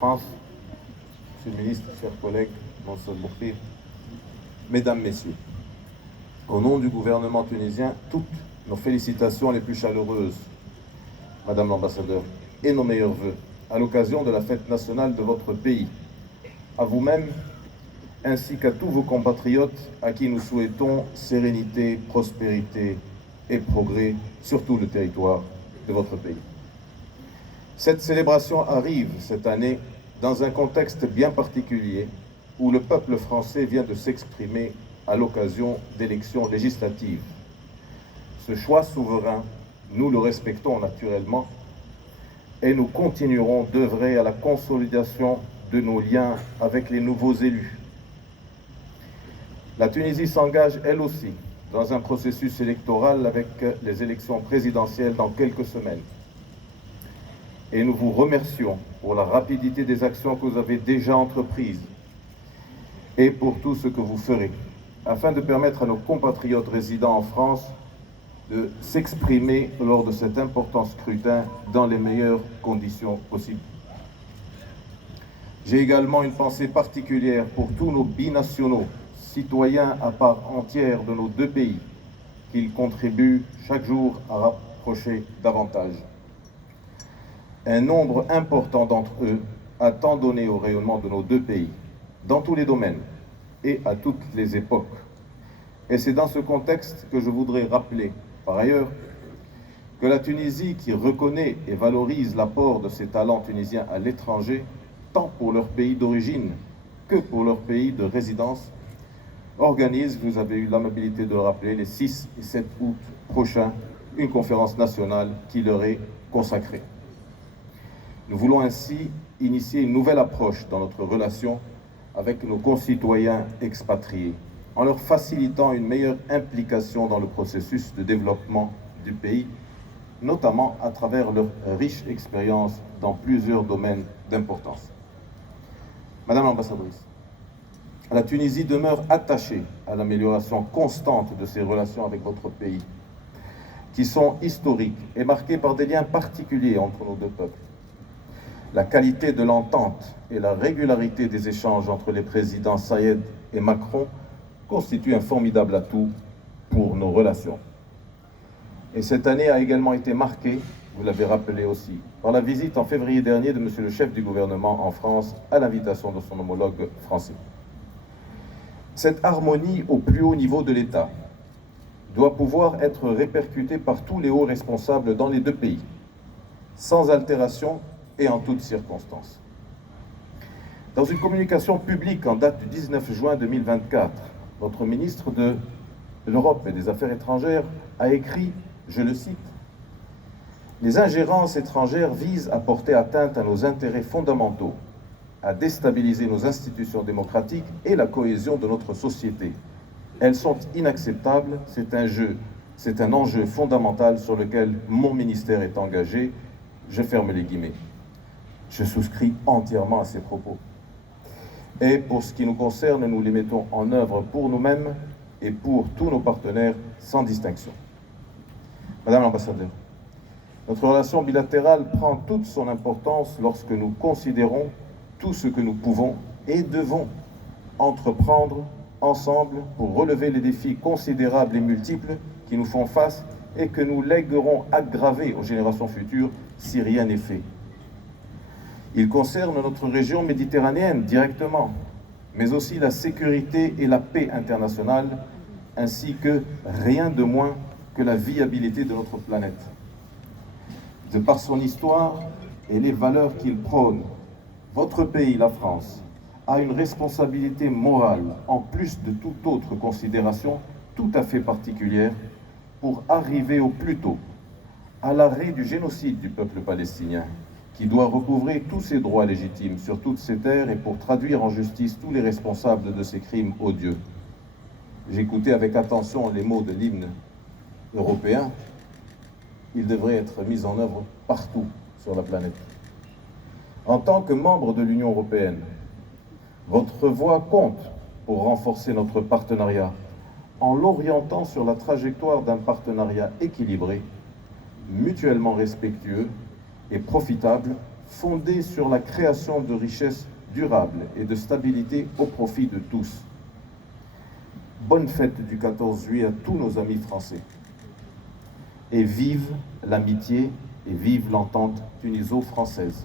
France, Monsieur le ministre, chers collègues, Mansour Bourti, Mesdames, Messieurs, au nom du gouvernement tunisien, toutes nos félicitations les plus chaleureuses, Madame l'ambassadeur, et nos meilleurs vœux à l'occasion de la fête nationale de votre pays, à vous-même ainsi qu'à tous vos compatriotes à qui nous souhaitons sérénité, prospérité et progrès sur tout le territoire de votre pays. Cette célébration arrive cette année dans un contexte bien particulier où le peuple français vient de s'exprimer à l'occasion d'élections législatives. Ce choix souverain, nous le respectons naturellement et nous continuerons d'œuvrer à la consolidation de nos liens avec les nouveaux élus. La Tunisie s'engage elle aussi dans un processus électoral avec les élections présidentielles dans quelques semaines. Et nous vous remercions pour la rapidité des actions que vous avez déjà entreprises et pour tout ce que vous ferez, afin de permettre à nos compatriotes résidant en France de s'exprimer lors de cet important scrutin dans les meilleures conditions possibles. J'ai également une pensée particulière pour tous nos binationaux, citoyens à part entière de nos deux pays, qu'ils contribuent chaque jour à rapprocher davantage. Un nombre important d'entre eux a tant donné au rayonnement de nos deux pays, dans tous les domaines et à toutes les époques. Et c'est dans ce contexte que je voudrais rappeler, par ailleurs, que la Tunisie, qui reconnaît et valorise l'apport de ses talents tunisiens à l'étranger, tant pour leur pays d'origine que pour leur pays de résidence, organise, vous avez eu l'amabilité de le rappeler, les 6 et 7 août prochains, une conférence nationale qui leur est consacrée. Nous voulons ainsi initier une nouvelle approche dans notre relation avec nos concitoyens expatriés, en leur facilitant une meilleure implication dans le processus de développement du pays, notamment à travers leur riche expérience dans plusieurs domaines d'importance. Madame l'ambassadrice, la Tunisie demeure attachée à l'amélioration constante de ses relations avec votre pays, qui sont historiques et marquées par des liens particuliers entre nos deux peuples. La qualité de l'entente et la régularité des échanges entre les présidents Saïed et Macron constituent un formidable atout pour nos relations. Et cette année a également été marquée, vous l'avez rappelé aussi, par la visite en février dernier de Monsieur le chef du gouvernement en France à l'invitation de son homologue français. Cette harmonie au plus haut niveau de l'État doit pouvoir être répercutée par tous les hauts responsables dans les deux pays, sans altération et en toutes circonstances. Dans une communication publique en date du 19 juin 2024, notre ministre de l'Europe et des Affaires étrangères a écrit, je le cite, « Les ingérences étrangères visent à porter atteinte à nos intérêts fondamentaux, à déstabiliser nos institutions démocratiques et la cohésion de notre société. Elles sont inacceptables, c'est un enjeu fondamental sur lequel mon ministère est engagé. » Je ferme les guillemets. Je souscris entièrement à ces propos. Et pour ce qui nous concerne, nous les mettons en œuvre pour nous-mêmes et pour tous nos partenaires sans distinction. Madame l'ambassadeur, notre relation bilatérale prend toute son importance lorsque nous considérons tout ce que nous pouvons et devons entreprendre ensemble pour relever les défis considérables et multiples qui nous font face et que nous léguerons aggravés aux générations futures si rien n'est fait. Il concerne notre région méditerranéenne directement, mais aussi la sécurité et la paix internationale, ainsi que rien de moins que la viabilité de notre planète. De par son histoire et les valeurs qu'il prône, votre pays, la France, a une responsabilité morale, en plus de toute autre considération tout à fait particulière, pour arriver au plus tôt à l'arrêt du génocide du peuple palestinien, qui doit recouvrer tous ses droits légitimes sur toutes ces terres et pour traduire en justice tous les responsables de ces crimes odieux. J'écoutais avec attention les mots de l'hymne européen. Il devrait être mis en œuvre partout sur la planète. En tant que membre de l'Union européenne, votre voix compte pour renforcer notre partenariat en l'orientant sur la trajectoire d'un partenariat équilibré, mutuellement respectueux et profitable fondée sur la création de richesses durables et de stabilité au profit de tous. Bonne fête du 14 juillet à tous nos amis français. Et vive l'amitié et vive l'entente tuniso-française.